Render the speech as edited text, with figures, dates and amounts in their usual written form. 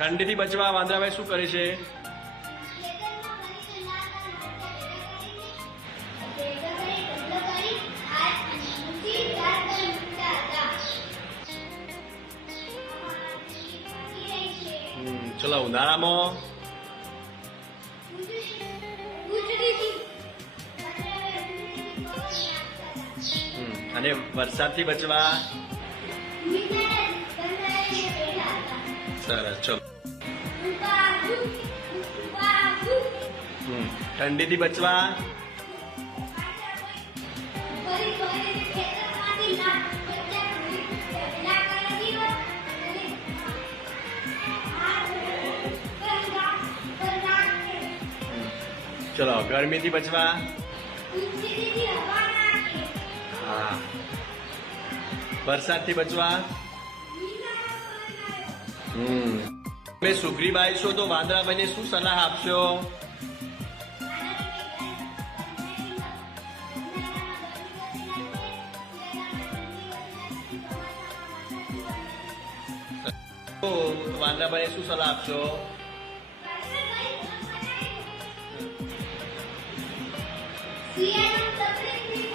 ઠંડીથી બચવા વાંદરાભાઈ શું કરે છે? ચલો ઉનાળામાં અને વરસાદથી બચવા સરસ. ચલો ઠંડીથી બચવા ચલો ગરમીથી બચવા હા વરસાદથી બચવા તમે સુગ્રીબાઈ છો તો વાંદરાભાઈને શું સલાહ આપશો? વાંદરાભાઈને શું સલાહ આપશો? શિયાળામાં